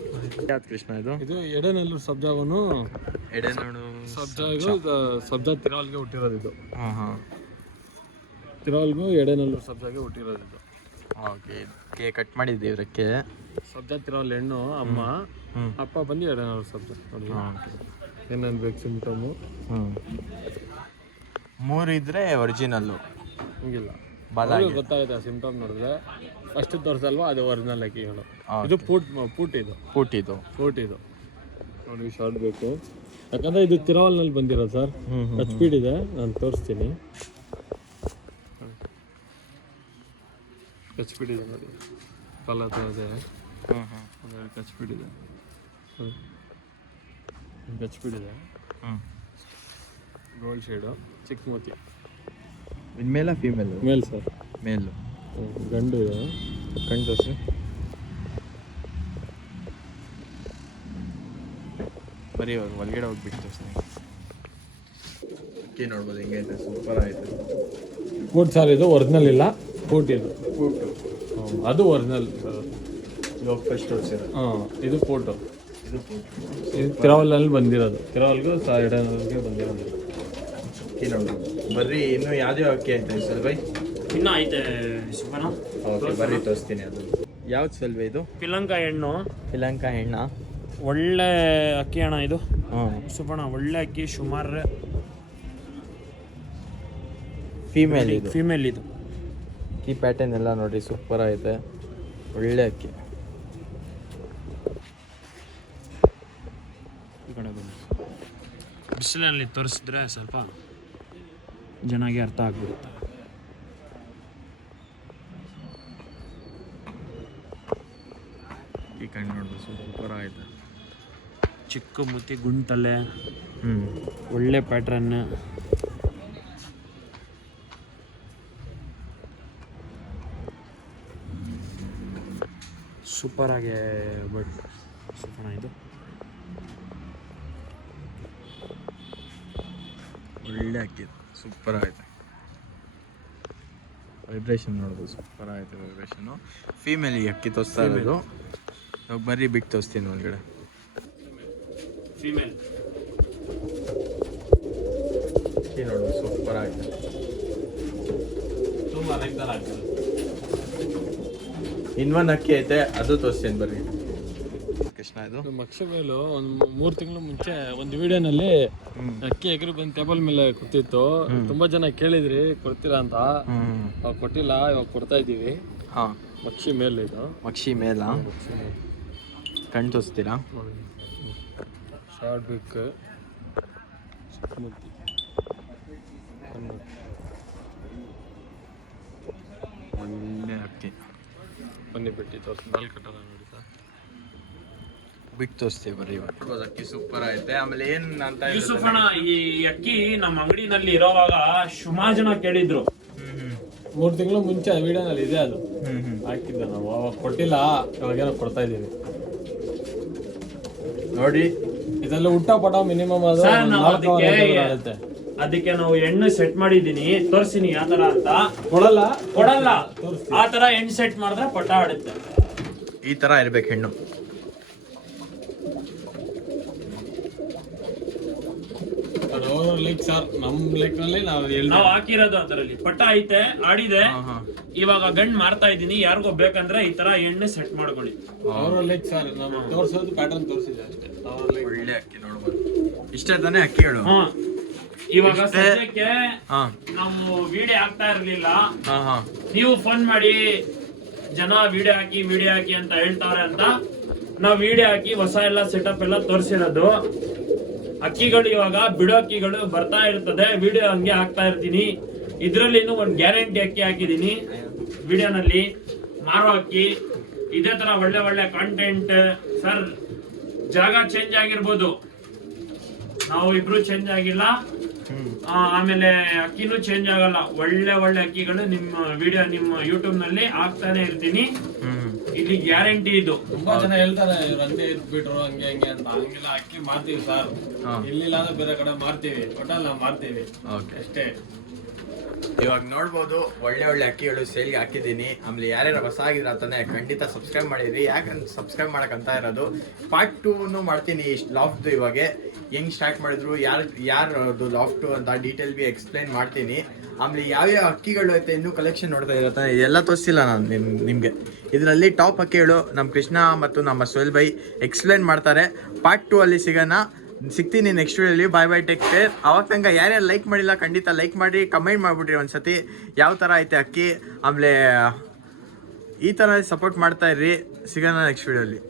ಯಾವ್ದು ಕೃಷ್ಣ ಇದು? ಇದು ಎಡೆನಲ್ಲೂರು ಸಬ್ಜಾವನು. ಎಡೆನೋಡು ಸಬ್ಜಾ ತಿರಾವಲ್ಗೆ ಹುಟ್ಟಿರೋದು ಇದು. ಹಾಂ. ತಿರಾವಲ್ಗೂ ಎಡೆನಲ್ಲೂರು ಸಬ್ಜಾಗೆ ಹುಟ್ಟಿರೋದು ಇದು. ಓಕೆ, ಕಟ್ ಮಾಡಿದ್ದೀವಿ ರೆಕ್ಕೆ. ಸಬ್ಜಾ ತಿರಾವಲ್ ಹೆಣ್ಣು ಅಮ್ಮ, ಅಪ್ಪ ಬಂದು ಎಡೆನಲ್ಲೂರು ಸಬ್ಜಾ. ನೋಡಿ ಏನೇನು ಬೇಕು ಸಿಂಪ್ಟಮು. 3 ಇದ್ರೆ ಒರಿಜಿನಲ್ಲು. ಹಂಗಿಲ್ಲ, ಬಾಲ ಗೊತ್ತಾಗುತ್ತೆ ಸಿಂಪ್ಟಮ್ ನೋಡಿದ್ರೆ. ಫಸ್ಟ್ ತೋರಿಸಲ್ವಾ, ಅದು ಒರಿಜಿನಲ್ ಅಕ್ಕಿಗಳು. ಇದು ಪೂಟ್ ಇದು ನೋಡಿ. ಶಾರ್ಟ್ ಬೇಕು ಯಾಕಂದ್ರೆ ಇದು ತಿರಾವಲ್ನಲ್ಲಿ ಬಂದಿರೋ ಸರ್. ಸ್ಪೀಡ್ ಇದೆ, ನಾನು ತೋರಿಸ್ತೀನಿ. ಸ್ಪೀಡ್ ಇದೆ ನೋಡಿ. ಕಲರ್ ಇದೆ, ಸ್ಪೀಡ್ ಇದೆ, ಸ್ಪೀಡ್ ಇದೆ. ಗೋಲ್ಡ್ ಶೇಡು, ಚಿಕ್ಕ ಮೋತಿ. ಮೇಲ ಫೀಮೇಲ್? ಮೇಲ್ ಸರ್. ಮೇಲು. ಗಂಡು ಇದೆ. ಕಣ್ಣು ತೋರಿಸಿ. ಬರೀ ಒಳಗಡೆ ಹೋಗ್ಬಿಟ್ಟು ತೋರಿಸ್ತೀನಿ. ಅಕ್ಕಿ ನೋಡ್ಬೋದು ಹೆಂಗೈತೆ. ಸೂಪರ್ ಆಯಿತು. Foot sir. ಇದು ಒರಿಜಿನಲ್ ಇಲ್ಲ, ಪೂಟ್ ಇದು. ಅದು ಒರಿಜಿನಲ್ ಸರ್. ಇವಾಗ ಫಸ್ಟ್ ತೋರಿಸಿರೋ. ಇದು ಪೂಟು. ಇದು ತಿರಾವಲ್ನಲ್ಲಿ ಬಂದಿರೋದು. ತಿರಾವಲ್ಗೂ ಎಡೆನಲ್ಗೆ ಬಂದಿರೋದು. ಅಕ್ಕಿ ನೋಡ್ಬೋದು. ಬರ್ರಿ ಇನ್ನೂ ಯಾವ್ಯಾವ ಅಕ್ಕಿ ಐತೆ ಸರ್ ಬೈ? ಇನ್ನೂ ಐತೆ ಶಿವನ. ಓಕೆ, ಬರ್ರಿ ತೋರಿಸ್ತೀನಿ. ಅದು ಯಾವ್ದು ಸಲ್ವೆ ಇದು? ಪಿಲಂಕ ಹೆಣ್ಣು. ಪಿಲಂಕ ಹೆಣ್ಣ. ಒಳ್ಳೆ ಅಕ್ಕಿ ಅಣ್ಣ ಇದು ಹಾಂ ಸುಪಣ ಒಳ್ಳೆ ಅಕ್ಕಿ ಸುಮಾರು ಫೀಮೇಲ್ ಇದು ಫಿಮೇಲ್ ಇದು ಅಕ್ಕಿ ಪ್ಯಾಟರ್ನ್ ಎಲ್ಲ ನೋಡಿ ಸೂಪರ್ ಐತೆ ಒಳ್ಳೆ ಅಕ್ಕಿ. ಈ ಕಡೆ ಬನ್ನಿ, ಬಿಸಿಲಲ್ಲಿ ತೋರಿಸಿದ್ರೆ ಸ್ವಲ್ಪ ಜನಗೆ ಅರ್ಥ ಆಗ್ಬಿಡುತ್ತೆ. ಈ ಕಡೆ ನೋಡ್ಬೋದು ಸೂಪರ್ ಐತೆ. ಚಿಕ್ಕ ಮುತ್ತಿ ಗುಂಟಲೆ ಹ್ಞೂ ಒಳ್ಳೆ ಪ್ಯಾಟ್ರನ್. ಸೂಪರ್ ಆಗಿ ಬಟ್ ಸೂಪರ್ ಇದು ಒಳ್ಳೆ ಅಕ್ಕಿ ಸೂಪರ್ ಆಯ್ತು. ವೈಬ್ರೇಷನ್ ನೋಡ್ಬೋದು ಸೂಪರ್ ಆಯ್ತು ವೈಬ್ರೇಷನು. ಫೀಮೇಲ್ ಈ ಅಕ್ಕಿ ತೋರಿಸ್ತಾ ಇರೋದು. ಇವಾಗ ಬರ್ರಿ ಬಿಟ್ಟು ತೋರಿಸ್ತೀನಿ ಒಳಗಡೆ. ಫೀಮೇಲ್ ಅಕ್ಕಿ ನೋಡ್ಬೋದು ಸೂಪರ್ ಆಯ್ತು. ತುಂಬ ರೆಗ್ಯುಲರ್ ಆಗ್ತದೆ. ಇನ್ನೊಂದು ಅಕ್ಕಿ ಐತೆ ಅದು ತೋರಿಸ್ತೀನಿ ಬರ್ರಿ ಕೃಷ್ಣ. ಇದು ಮಕ್ಷ ಮೇಲು ಒಂದು 3 ತಿಂಗಳು ಮುಂಚೆ ಒಂದು ವಿಡಿಯೋನಲ್ಲಿ ಅಕ್ಕಿ ಎಗರು ಬಂದು ಟೇಬಲ್ ಮೇಲೆ ಕೂತಿತ್ತು. ತುಂಬಾ ಜನ ಕೇಳಿದ್ರಿ ಕೊಡ್ತೀರಾ ಅಂತ, ಅವಾಗ ಕೊಟ್ಟಿಲ್ಲ, ಇವಾಗ ಕೊಡ್ತಾ ಇದ್ದೀವಿ. ಹಾಂ ಮಕ್ಷಿ ಮೇಲೆ ಇದು ಮಕ್ಷಿ ಮೇಲ ಕಣ್ಣು ತೋರಿಸ್ತೀರಾ? ಶಾರ್ಟ್ ಬಿಕ್ ಒಳ್ಳೆ ಅಕ್ಕಿ. ಬನ್ನಿ ಬಿಟ್ಟು ತೋರಿಸಿ 4 ಕಟ್ಟಲ್ಲ ನೋಡಿ ಸರ್. ಬಿಟ್ಟು ತೋರಿಸ್ತೀವಿ ಬರ್ರಿ. ಇವಾಗ ಅಕ್ಕಿ ಸೂಪರ್ ಐತೆ. ಆಮೇಲೆ ಏನ್ ಅಂತ ಯೂಸುಫಣ್ಣ, ಈ ಅಕ್ಕಿ ನಮ್ಮ ಅಂಗಡಿನಲ್ಲಿ ಇರೋವಾಗ ಸುಮಾರು ಜನ ಕೇಳಿದ್ರು. 3 ತಿಂಗಳು ಮುಂಚೆ ವಿಡಿಯೋನಲ್ಲಿ ಇದೆ ಅದು ಹಾಕಿದ್ದೆ ನಾವು, ಅವಾಗ ಕೊಟ್ಟಿಲ್ಲ, ಇವಾಗೇನೋ ಕೊಡ್ತಾ ಇದ್ದೀವಿ ನೋಡಿ. ಇದೆಲ್ಲ ಊಟ ಪಟ ಮಿನಿಮಮ್ ಅದು ಸರ್, ನಾವು 4 ಆಗುತ್ತೆ. ಅದಕ್ಕೆ ನಾವು ಎಣ್ಣೆ ಸೆಟ್ ಮಾಡಿದೀನಿ, ತೋರಿಸ್ತೀನಿ ಯಾವ ತರ ಅಂತ. ಕೊಡಲ್ಲ ಆ ತರ ಎಣ್ಣೆ ಸೆಟ್ ಮಾಡಿದ್ರೆ ಪಟ ಆಡುತ್ತೆ. ಈ ತರ ಇರ್ಬೇಕು ಹೆಣ್ಣು. ಲೈಕ್ ಸರ್, ನಮ್ ಲೈಕ್ ನಲ್ಲಿ ನಾವು ಹಾಕಿರೋದು ಅದರಲ್ಲಿ ಪಟ ಐತೆ, ಆಡಿದೆ. ಇವಾಗ ಗಂಡ್ ಮಾರ್ತಾ ಇದೀನಿ, ಯಾರಿಗೋ ಬೇಕಂದ್ರೆ ಈ ತರ ಎಣ್ಣೆ ಸೆಟ್ ಮಾಡ್ಕೊಳ್ಳಿ. ಅವ್ರ ಲೈಕ್ ಸರ್, ನಮ್ ತೋರ್ಸೋದು ಪ್ಯಾಟರ್ನ್ ತೋರಿಸಿದೆ ಅಷ್ಟೇ. ಒಳ್ಳೆ ಅಕ್ಕಿ ನೋಡ್ಬೋದು. ಇಷ್ಟ ತಾನೇ ಅಕ್ಕಿಗಳು? ಇವಾಗ ಇಷ್ಟೇ? ಸದ್ಯಕ್ಕೆ ಹಾ ನಾವು ವಿಡಿಯೋ ಹಾಕ್ತಾ ಇರ್ಲಿಲ್ಲ. ಹಾ ಹಾ ನೀವು ಫೋನ್ ಮಾಡಿ ಜನ ವಿಡಿಯೋ ಹಾಕಿ ಅಂತ ಹೇಳ್ತಾವ್ರೆ ಅಂತ ನಾವು ವಿಡಿಯೋ ಹಾಕಿ ಹೊಸ ಎಲ್ಲ ಸೆಟಪ್ ಎಲ್ಲ ತೋರಿಸಿರೋದು. ಅಕ್ಕಿಗಳು ಇವಾಗ ಬಿಡೋ ಅಕ್ಕಿಗಳು ಬರ್ತಾ ಇರ್ತದೆ, ವಿಡಿಯೋ ಹಂಗೆ ಹಾಕ್ತಾ ಇರ್ತೀನಿ. ಇದ್ರಲ್ಲಿ ಒಂದು ಗ್ಯಾರಂಟಿ ಅಕ್ಕಿ ಹಾಕಿದೀನಿ ವಿಡಿಯೋನಲ್ಲಿ. ಮಾರೋ ಅಕ್ಕಿ ಇದೇ ತರ ಒಳ್ಳೆ ಒಳ್ಳೆ ಕಾಂಟೆಂಟ್. ಸರ್, ಜಾಗ ಚೇಂಜ್ ಆಗಿರ್ಬೋದು, ನಾವು ಇಬ್ರು ಚೇಂಜ್ ಆಗಿಲ್ಲ. ಆಮೇಲೆ ಅಕ್ಕಿನೂ ಚೇಂಜ್ ಆಗಲ್ಲ. ಒಳ್ಳೆ ಒಳ್ಳೆ ಅಕ್ಕಿಗಳು ನಿಮ್ಮ ವಿಡಿಯೋ ನಿಮ್ಮ ಯೂಟ್ಯೂಬ್ ನಲ್ಲಿ ಹಾಕ್ತಾನೆ ಇರ್ತೀನಿ. ಇಲ್ಲಿ ಗ್ಯಾರಂಟಿ ಇದು. ತುಂಬಾ ಜನ ಹೇಳ್ತಾರೆ ಇವ್ರು ಹಂಗೆ ಇಟ್ಬಿಟ್ರು ಹಂಗೆ ಹಂಗೆ ಅಂತ. ಹಂಗಿಲ್ಲ, ಅಕ್ಕಿ ಮಾರ್ತೀವಿ ಸರ್, ಇಲ್ಲಿಲ್ಲ ಅಂದ್ರೆ ಬೇರೆ ಕಡೆ ಮಾರ್ತೀವಿ, ಒಟ್ಟಲ್ಲಿ ನಾವು ಮಾರ್ತೀವಿ ಅಷ್ಟೇ. ಇವಾಗ ನೋಡ್ಬೋದು ಒಳ್ಳೆ ಒಳ್ಳೆ ಅಕ್ಕಿಗಳು ಸೇಲ್ಗೆ ಹಾಕಿದ್ದೀನಿ. ಆಮೇಲೆ ಯಾರ್ಯಾರು ಹೊಸ ಆಗಿದ್ರ ಅಂತಾನೆ ಖಂಡಿತ ಸಬ್ಸ್ಕ್ರೈಬ್ ಮಾಡಿದ್ರಿ. ಯಾಕಂದ್ರೆ ಸಬ್ಸ್ಕ್ರೈಬ್ ಮಾಡಕ್ಕಂತ ಇರೋದು. ಪಾರ್ಟ್ 2 ಮಾಡ್ತೀನಿ ಲಾಫ್ಟ್. ಇವಾಗ ಹೆಂಗ್ ಸ್ಟಾರ್ಟ್ ಮಾಡಿದ್ರು, ಯಾರು ಲಾಫ್ಟ್ ಅಂತ ಡೀಟೇಲ್ ಬಿ ಎಕ್ಸ್ಪ್ಲೈನ್ ಮಾಡ್ತೀನಿ. ಆಮೇಲೆ ಯಾವ್ಯಾವ ಅಕ್ಕಿಗಳು ಐತೆ ಇನ್ನೂ ಕಲೆಕ್ಷನ್ ನೋಡ್ತಾ ಇರತ್ತೆ, ಎಲ್ಲ ತೋರಿಸಿಲ್ಲ ನಾನು ನಿಮಗೆ. ಇದರಲ್ಲಿ ಟಾಪ್ ಅಕ್ಕಿಗಳು ನಮ್ಮ ಕೃಷ್ಣ ಮತ್ತು ನಮ್ಮ ಸೋಹೆಲ್ ಬೈ ಎಕ್ಸ್ಪ್ಲೈನ್ ಮಾಡ್ತಾರೆ. ಪಾರ್ಟ್ 2 ಅಲ್ಲಿ ಸಿಗ್ತೀನಿ ನೆಕ್ಸ್ಟ್ ವಿಡಿಯೋಲಿ. Bye take care. ಅವಾಗ ತನಕ ಯಾರ್ಯಾರು ಲೈಕ್ ಮಾಡಿಲ್ಲ ಖಂಡಿತ ಲೈಕ್ ಮಾಡಿ, ಕಮೆಂಟ್ ಮಾಡಿಬಿಟ್ರಿ ಒಂದ್ಸತಿ ಯಾವ ಥರ ಐತೆ ಅಕ್ಕಿ. ಆಮೇಲೆ ಈ ಥರ ಸಪೋರ್ಟ್ ಮಾಡ್ತಾ ಇರ್ರಿ. ಸಿಗೋಣ ನೆಕ್ಸ್ಟ್ ವಿಡಿಯೋಲಿ.